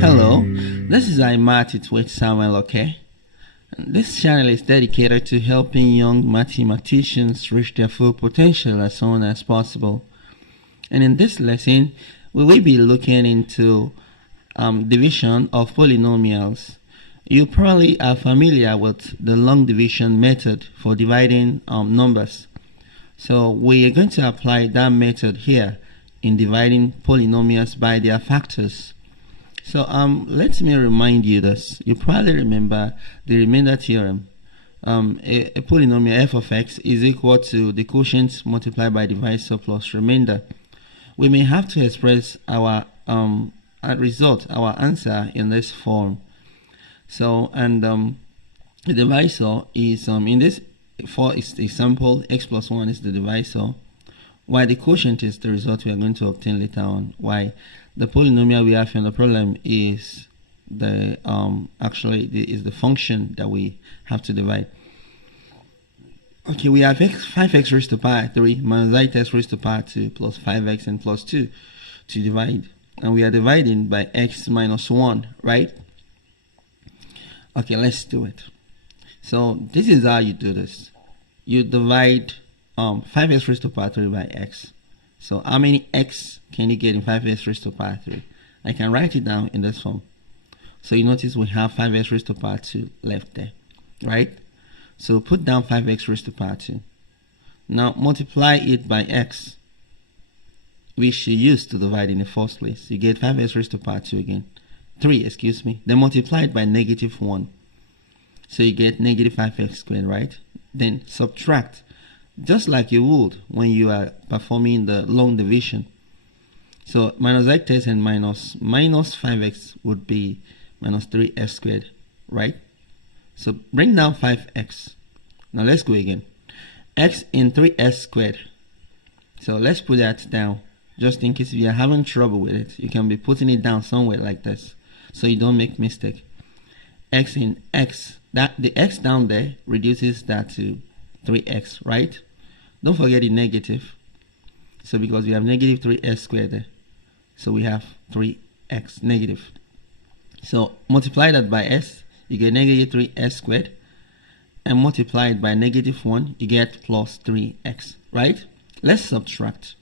Hello, this is iMathit with Samuel Oke. This channel is dedicated to helping young mathematicians reach their full potential as soon as possible. And in this lesson, we will be looking into division of polynomials. You probably are familiar with the long division method for dividing numbers. So we are going to apply that method here in dividing polynomials by their factors. So let me remind you this. You probably remember the remainder theorem. A polynomial f of x is equal to the quotient multiplied by divisor plus remainder. We may have to express our result, our answer in this form. So the divisor is in this for example x plus 1 is the divisor, while the quotient is the result we are going to obtain later on. Why? The polynomial we have in the problem is the is the function that we have to divide. Okay, we have 5x raised to power 3 minus x raised to power 2 plus 5x and plus 2 to divide, and we are dividing by x minus 1, right? Okay, let's do it. So this is how you do this. You divide 5x raised to power 3 by x. So how many x can you get in 5x raised to power 3? I can write it down in this form. So you notice we have 5x raised to power 2 left there, right? So put down 5x raised to power 2. Now multiply it by x, which you used to divide in the first place. You get 5x raised to power 2 again. 3, excuse me. Then multiply it by negative 1. So you get negative 5x squared, right? Then subtract, just like you would when you are performing the long division. So minus x and minus 5x would be minus 3x squared, right? So bring down 5x. Now let's go again. X in 3x squared. So let's put that down, just in case if you are having trouble with it. You can be putting it down somewhere like this, so you don't make mistake. X in x, that the x down there reduces that to 3x, right? Don't forget the negative. So because we have negative 3x squared there, so we have 3x negative. So multiply that by s, you get negative 3x squared, and multiply it by negative 1, you get plus 3x, right? Let's subtract.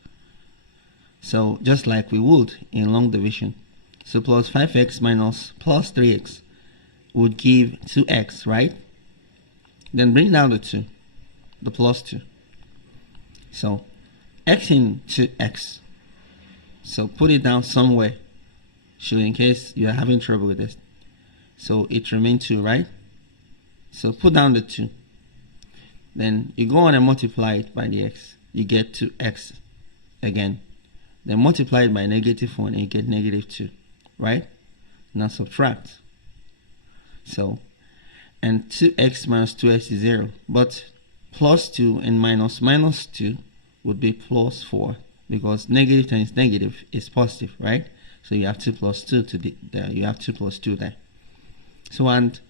So just like we would in long division. So plus 5x minus plus 3x would give 2x, right? Then bring down the 2, the plus 2. So x in 2x. So put it down somewhere, so in case you are having trouble with this. So it remains 2, right? So put down the 2. Then you go on and multiply it by the x. You get 2x again. Then multiply it by negative 1 and you get negative 2, right? Now subtract. So, and 2x minus 2x is 0. But plus 2 and minus 2 would be plus 4, because negative times negative is positive, right? So you have 2 plus 2 to there. You have 2 plus 2 there. So and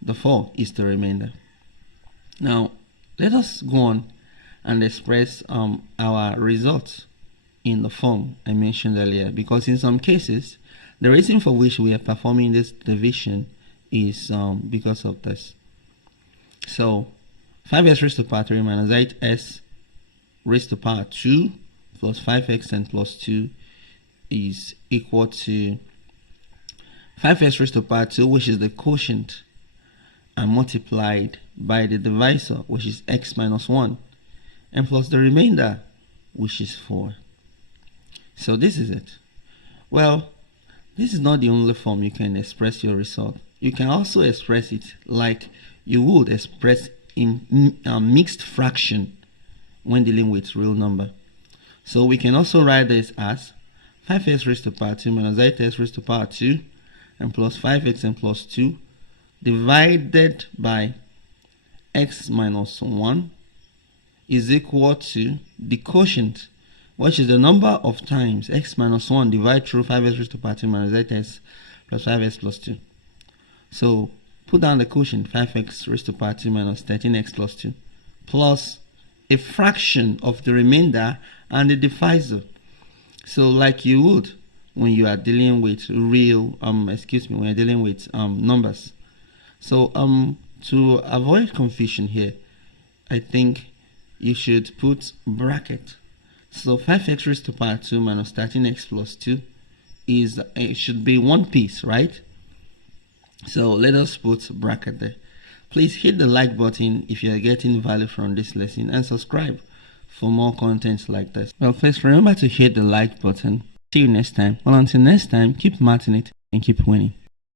the 4 is the remainder. Now let us go on and express our results in the form I mentioned earlier, because in some cases the reason for which we are performing this division is because of this. So 5x raised to power 3 minus 8s raised to power 2 plus 5x and plus 2 is equal to 5x raised to power 2, which is the quotient, and multiplied by the divisor, which is x minus 1, and plus the remainder, which is 4. So this is it. Well, this is not the only form you can express your result. You can also express it like you would express in mixed fraction when dealing with real number. So we can also write this as 5x raised to power 2 minus 8x raised to power 2 and plus 5x and plus 2 divided by x minus 1 is equal to the quotient, which is the number of times x minus 1 divided through 5x raised to power 2 minus 8x plus 5x plus 2. So put down the quotient, 5x raised to power 2 minus 13x plus 2, plus a fraction of the remainder and the divisor. So like you would when you are dealing with real when you're dealing with numbers. So to avoid confusion here, I think you should put bracket. So 5x raised to power 2 minus 13x plus 2 is it should be one piece, right? So let us put bracket there. Please hit the like button if you are getting value from this lesson, and subscribe for more content like this. Well, first remember to hit the like button. See you next time. Well, until next time, keep mathing it and keep winning.